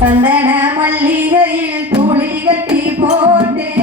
சந்தன மல்லிகையில் தூளி கட்டி போட்டே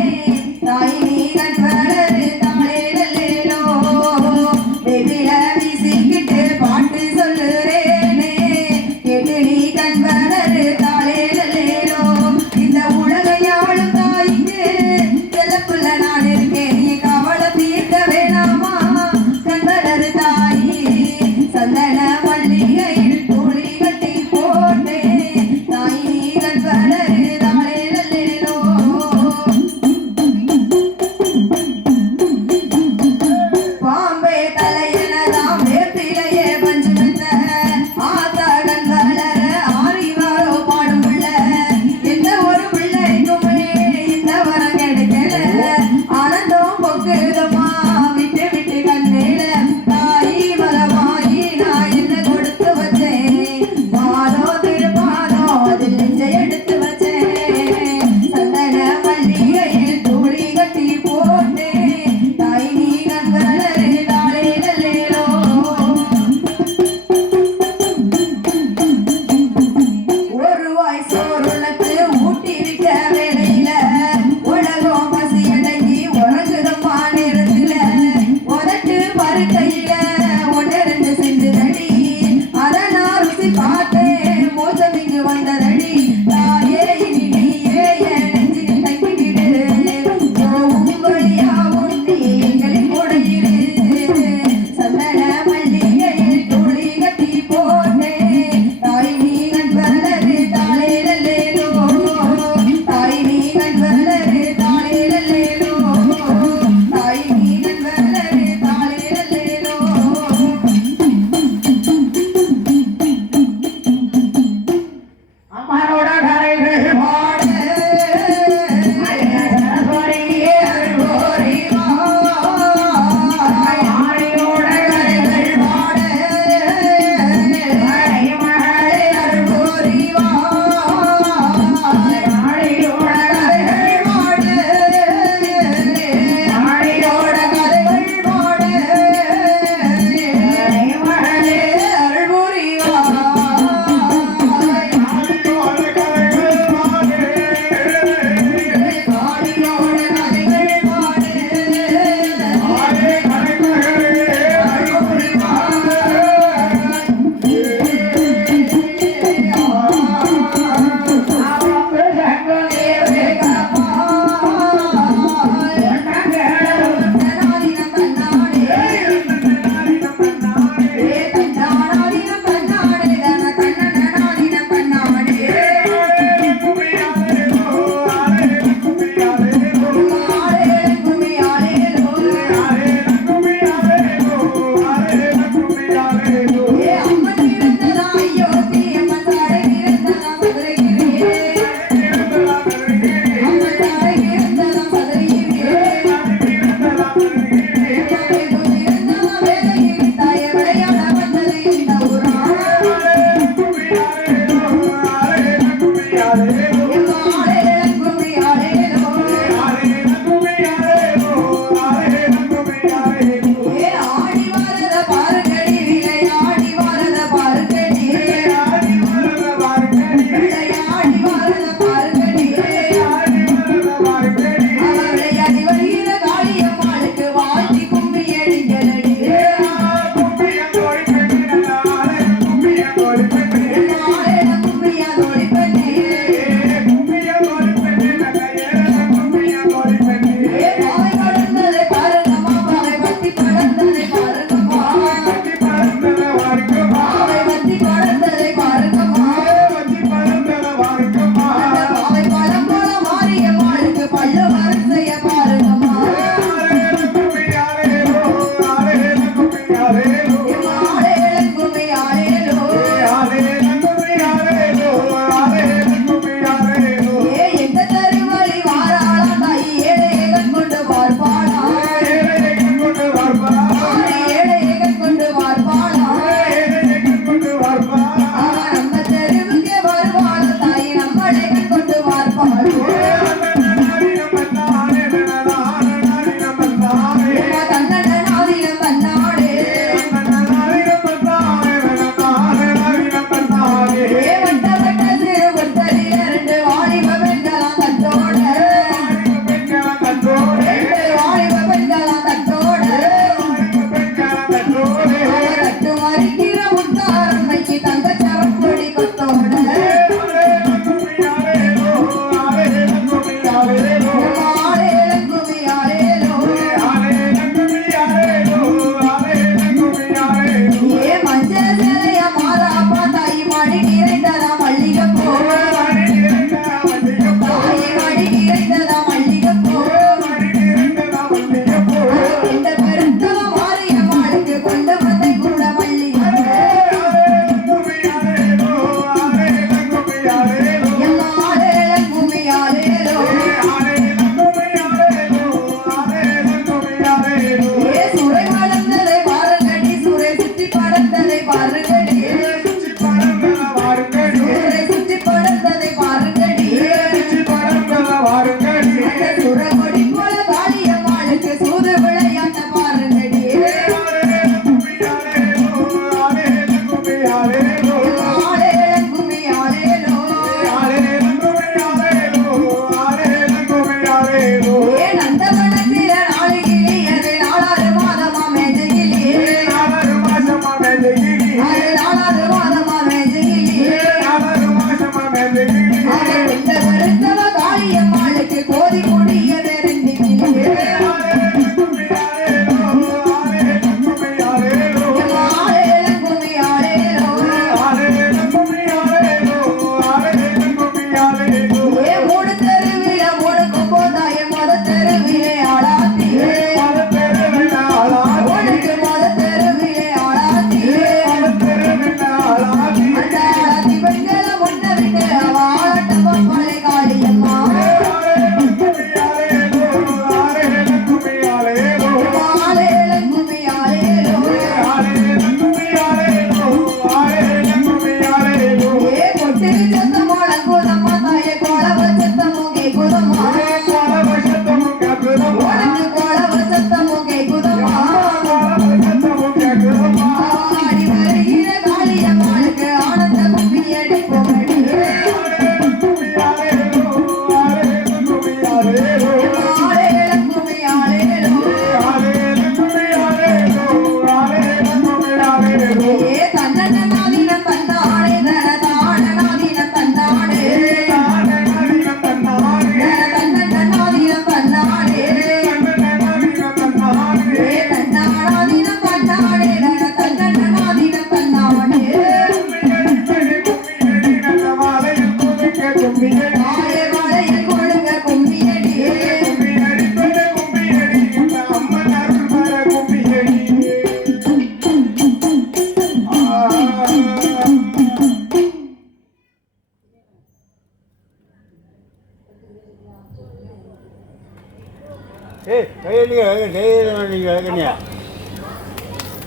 ஏய் கையெழுங்க கையெழு நீங்கள் கண்ணியா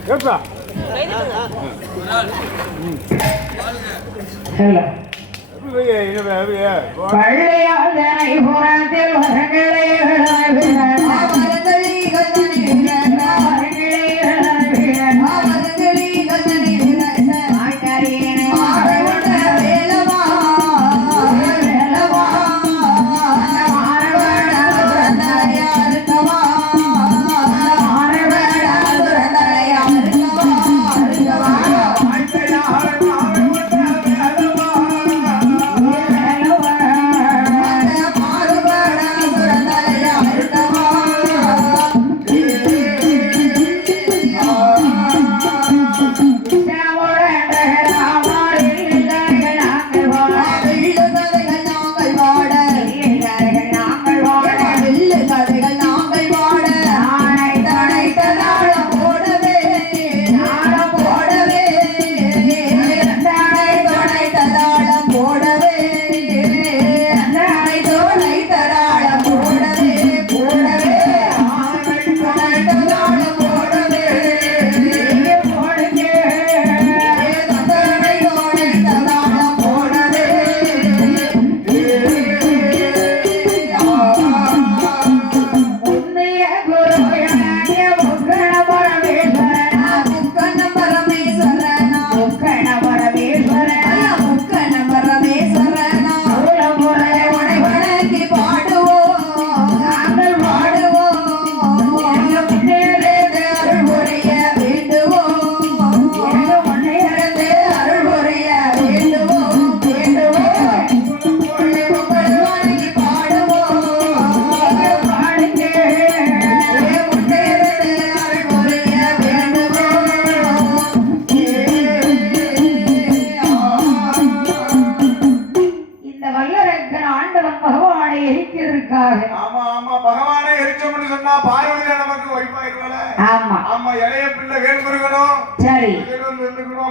கேட்பா பள்ளியாதனை புறத்தில் வரங்களை பகவானை எரிக்கிறதுக்காக ஆமா ஆமா பகவானே எரிச்சோம்னு சொன்னா பார்வதி நமக்கு வைப்பாயிருவல ஆமா. ஆமா இளைய பிள்ளை வேல்முருகனும் சரி.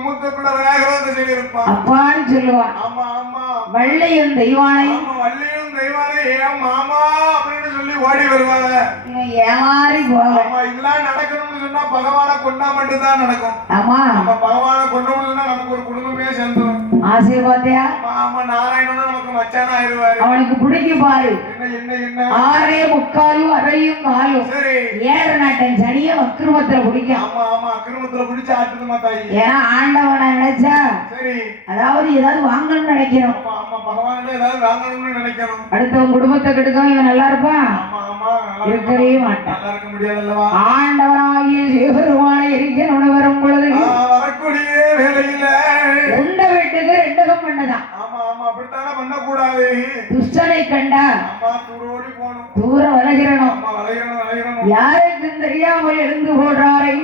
மூத்த பிள்ளை விநாயகரும் இருப்பான் அப்பான்னு சொல்லுவான் ஆமா ஆமா. வள்ளியும் தெய்வானை. ஆமா வள்ளியும் தெய்வானே. ஏன் மாமா அப்படின்னு சொல்லி ஓடி வருவாங்க ஏமாறி போக ஆமா இதெல்லாம் நடக்கணும்னு சொன்னா பகவானை கொண்டா மட்டும்தான் நடக்கும். ஆமா. நம்ம பகவானை கொண்டோம்னு சொன்னா நமக்கு ஒரு குடும்பமே சேர்ந்துடும் ஆசை பார்த்தியா ஆமா நாராயணனும் நமக்கு மச்சான் ஆயிருவாரு அவனுக்கு பிடிக்கும் பாரு. ஆறே முக்காலும் அறையும் காலும். ஏழு நாட்டன் சனிய வக்கிரமத்துல பிடிக்கும். ஆமா ஆமா அக்கிரமத்துல பிடிச்சு ஆட்டுதுமா தாயி. ஏன்னா ஆண்டவனை நினைச்சா? சரி. அதாவது ஏதாவது வாங்கணும்னு நினைக்கிறோம் ஆமா பகவான்கிட்ட ஏதாவது வாங்கணும்னு நினைக்கணும். அடுத்தவன் குடும்பத்தை கெடுக்கவும் இவன் நல்லா இருப்பான்? இருக்கவே இருக்க- மாட்டான் ஆண்டவனாகிய சிவபெருமானை இருக்கணும்னு வரும் பொழுது அப்படித்தானே பண்ணக்கூடாது. துஷ்டனை கண்டா ஆமா தூரோடி போகணும். தூர விலகிறணும் ஆமா வளையணும் வளையணும் யாருக்கும் தெரியாமல் எழுந்து ஓடுறாரை?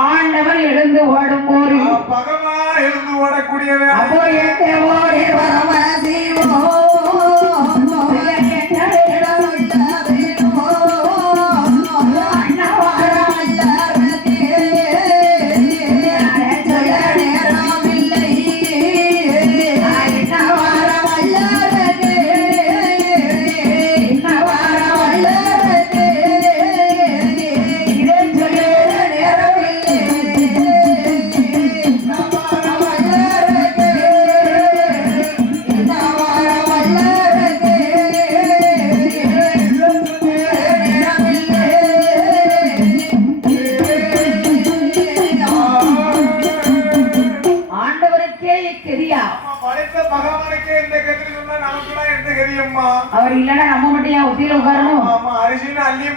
ஆண்டவன் எழுந்து ஓடும் போது. பகவான் எழுந்து ஓடக்கூடிய வேலை. அப்போ எங்கே ஓடி ஆண்டவருக்கே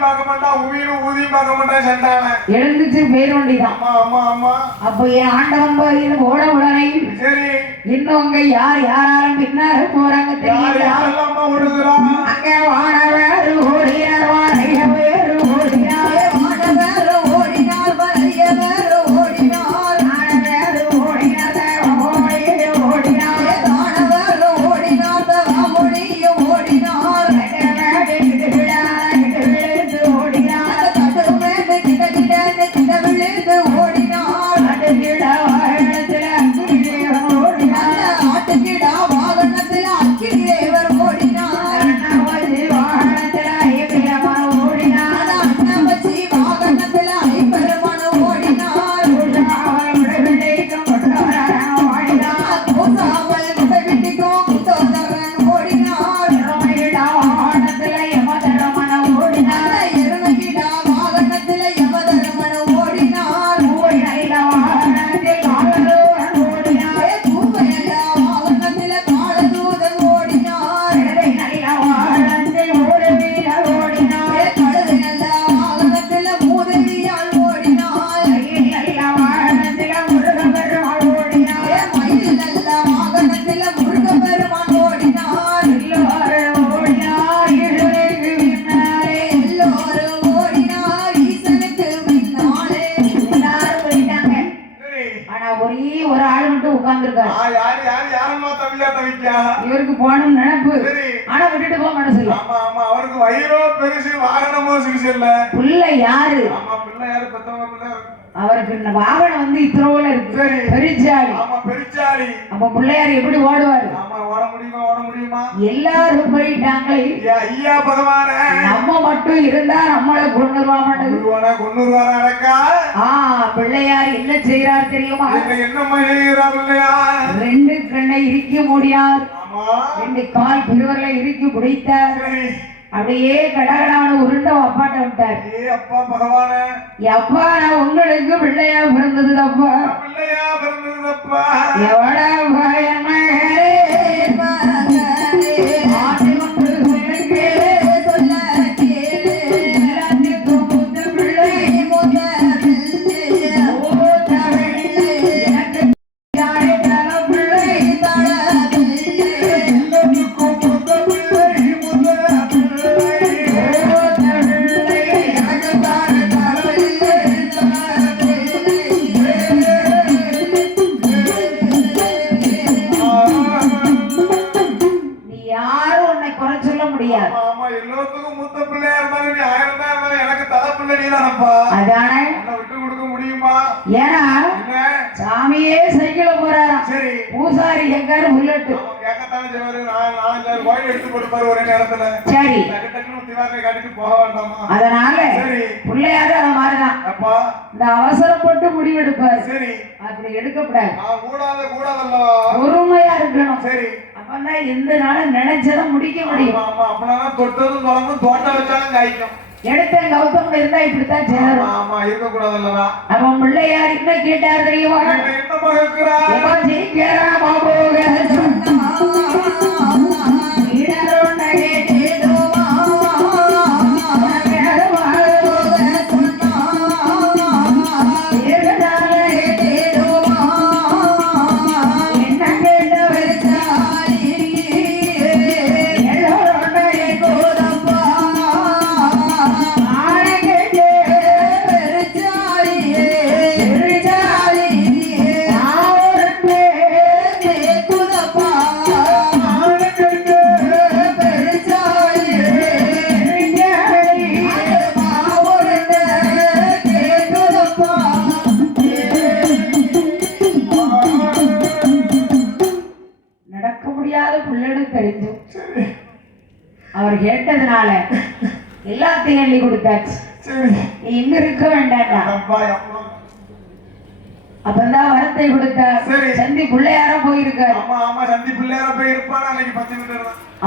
அள்ளியும் பார்க்க மாட்டான் உயிரும் ஊதியும் பார்க்க மாட்டான் எழுந்துச்சு பேர் வண்டிதான். ஆமா ஆமா ஆமா அப்போ என் ஆண்டவன் போய் ஓட உடனே சரி. இன்னும் யார் யாராலும் பின்னால போறாங்க தெரியல. யாரெல்லாமா ஓடுகிறா அங்க வானவர் இல்ல. புள்ள யாரு? ஆமா பிள்ளை யாரு? பெத்தவங்க பிள்ளை அவருக்கு இந்த வாகனம் வந்து இத்தனோல இருக்கு. பெருச்சாளி ஆமா பெருச்சாளி அப்ப பிள்ளையார் எப்படி ஓடுவாரு? ஆமா ஓட முடியுமா ஓட முடியுமா? எல்லாரும் போயிட்டாங்களே. ஐயா, பகவான. நம்ம மட்டும் இருந்தா நம்மளை கொண்டுருவா மாட்டது குருவான கொண்டுருவாரா அடக்கா? ஆ பிள்ளையார் என்ன செய்யறார் தெரியுமா? என்ன என்னம்மா செய்கிறா இல்லையா? ரெண்டு கண்ணை இறுக்கி முடியார். ஆமா. ரெண்டு கால் பெருவர்களை இறுக்கி பிடித்தார். அப்படியே கடகடான உருண்டை அப்பாட்ட விட்டார் ஏ அப்பா பகவான. அப்பா நான் உங்களுக்கு பிள்ளையா பிறந்தது தப்பா பிள்ளையா பிறந்ததுப்பா எவடா பயமகளே கொடுப்பாரு ஒரே நேரத்துல. சரி. அதனால. பிள்ளையாரு அது அப்பா. இந்த அவசரப்பட்டு முடிவெடுப்பாரு. சரி. அப்படி கூடாத கூடாதல்லவா பொறுமையா இருக்கணும். சரி. அப்பதான் எந்த நாளும் நினைச்சதை முடிக்க முடியும். தொட்டதும் தொடங்கும் தோட்டம் வச்சாலும் காய்க்கும். எடுத்த கௌதம் இருந்தா இப்படித்தான் சேரும். ஆமா. இருக்க கூடாதல்லவா அவன் பிள்ளையார் என்ன கேட்டார் தெரியுமா? என்ன மகக்கிறா அவர் கேட்டதுனால எல்லாத்தையும் அள்ளி கொடுத்தாச்சு. நீ இங்க இருக்க அப்பா அப்பதான் வரத்தை கொடுத்தார். சந்தி பிள்ளையார போயிருக்காரு.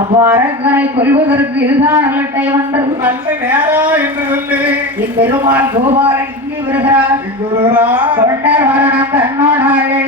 அப்போ அரக்கனை கொல்வதற்கு இதுதான் நல்ல டைம் என்றது நல்ல நேரம் என்று சொல்லி. என் பெருமாள் கோபாலன் இங்கே வருகிறார். இங்கு வருகிறா தொண்டர் வரணம் தன்னோடாளே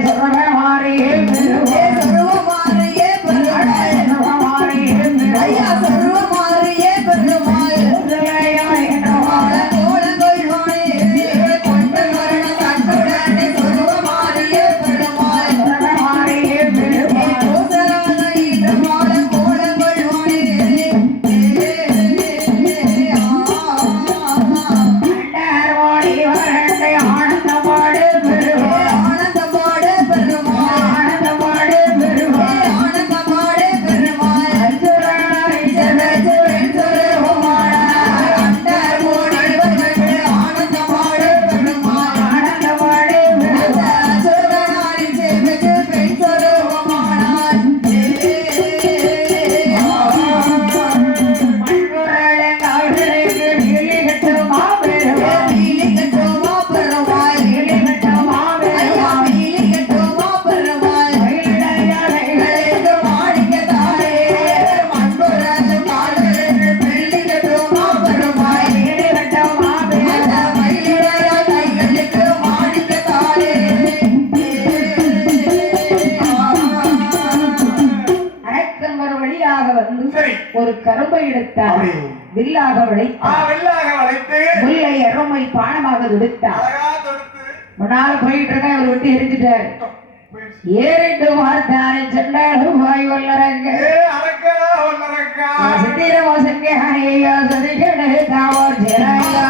கரும்பை எடுத்தார். வில்லாக வளைத்து முல்லை அருமை பானமாக விடுத்தார் அழகா தொடுத்து. முன்னால போயிட்டு இருக்க அவர் விட்டு எரிஞ்சிட்டாரு. ஏறிட்டு வாய் வல்லரங்க. ஐயா சதிகடு தாவர் ஜெராயா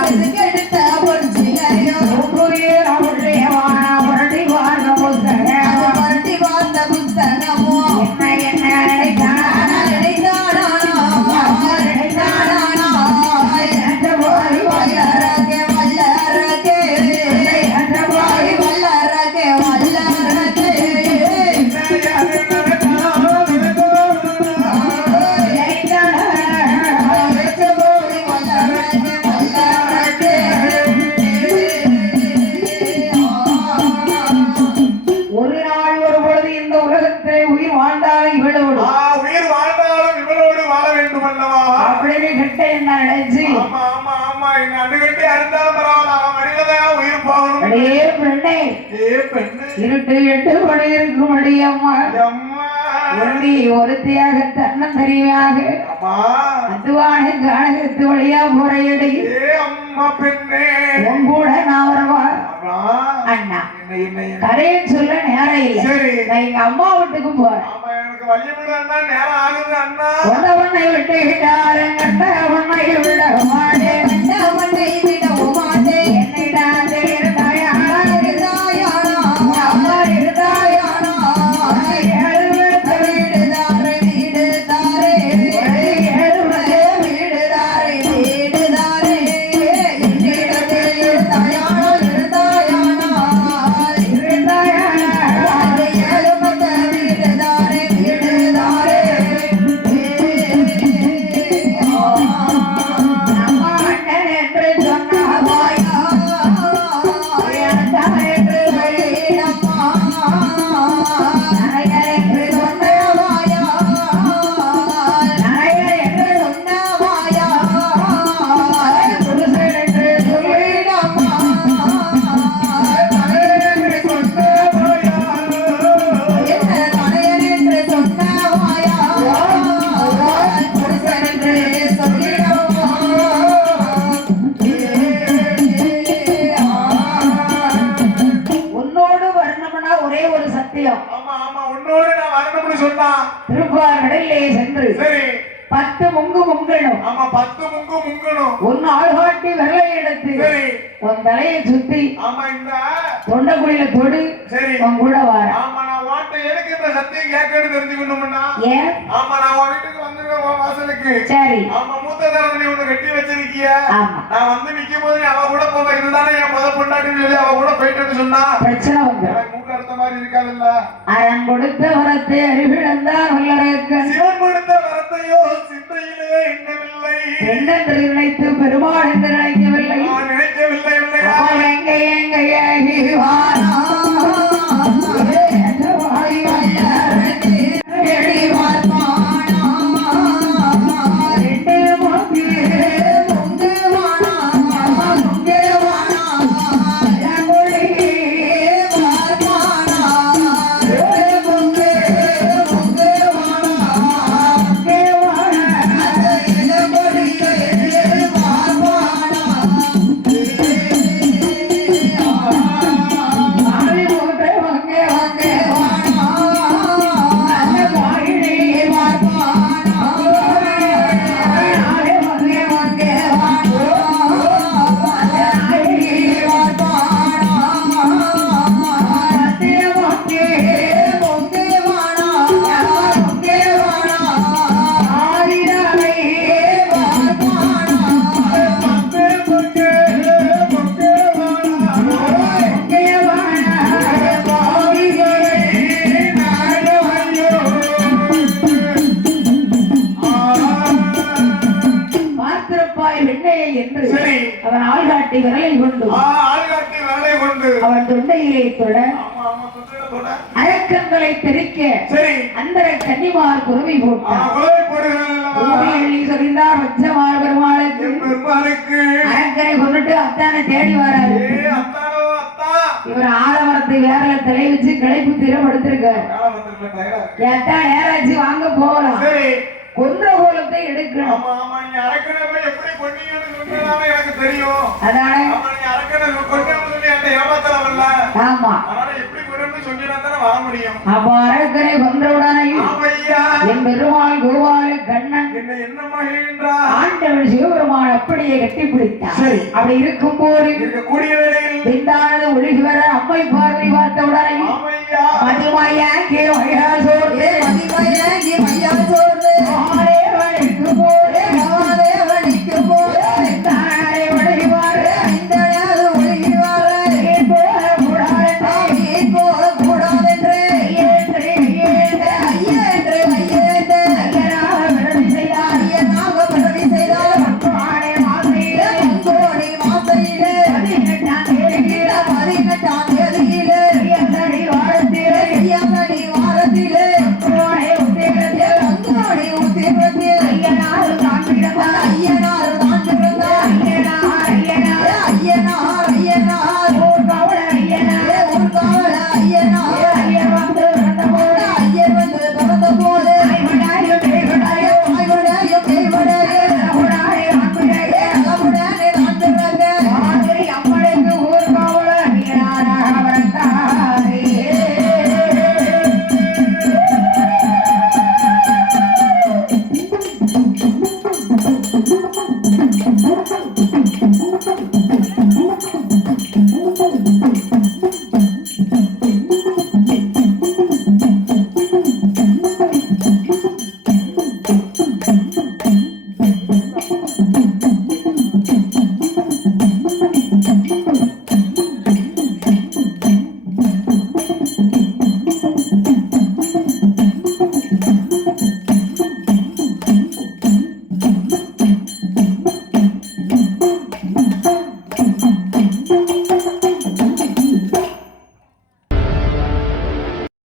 இருட்டு எட்டு இருக்கும்படி அம்மா அம்மா ஒருத்தி ஒருத்தியாக தன்னந்தனியாக அம்மா. அதுவான காலகத்து வழியா முறையடி ஏ அம்மா பெண்ணே. உன் கூட நான் வரவா? அண்ணா? கதையை சொல்ல நேரம் இல்லை. நான் எங்க அம்மா வீட்டுக்கு போறேன். ஆமா எனக்கு வழி விடுறா நேரம் ஆகுது அண்ணா. உதவனை விட்டு விட்டாரன் கண்டவனை விட மாட்டேன் சரி. ஆமா மூத்த நீ ஒண்ணு கட்டி வச்சிருக்கிய? நான் வந்து நிக்கும் போது அவ கூட போவ இதுதானே என் முத பொண்டாட்டின்னு சொல்லி அவ கூட போயிட்டு சொன்னா? பிரச்சனை வந்து மூக்கு அடுத்த மாதிரி இருக்காதுல்ல? அரண் கொடுத்த வரத்தை அறிவிழந்தான் வல்லரக்க சிவன் கொடுத்த வரத்தையோ சிந்தையிலே எண்ணவில்லை. பெண்ணென்று நினைத்து பெருமாள் என்று நினைக்கவில்லை. எங்க எங்க ஏகி வாரா கொண்டுட்டு அத்தானை தேடி வராரு. இவர் ஆலமரத்தை வேறல தலை வச்சு காலமத்திற்கு தயாரா இருக்கு. ஏத்தா நேராச்சு வாங்க போகலாம். கொன்ற கோலத்தை எடுக்கணும். தெரியும். அதானே? ஆமா அப்படியே அப்படி இருக்கும் போது கூடிய வேளையில் ஒழுகி வர அம்மை பார்வை பார்த்தவுடனையும் மதிமையா கே மையா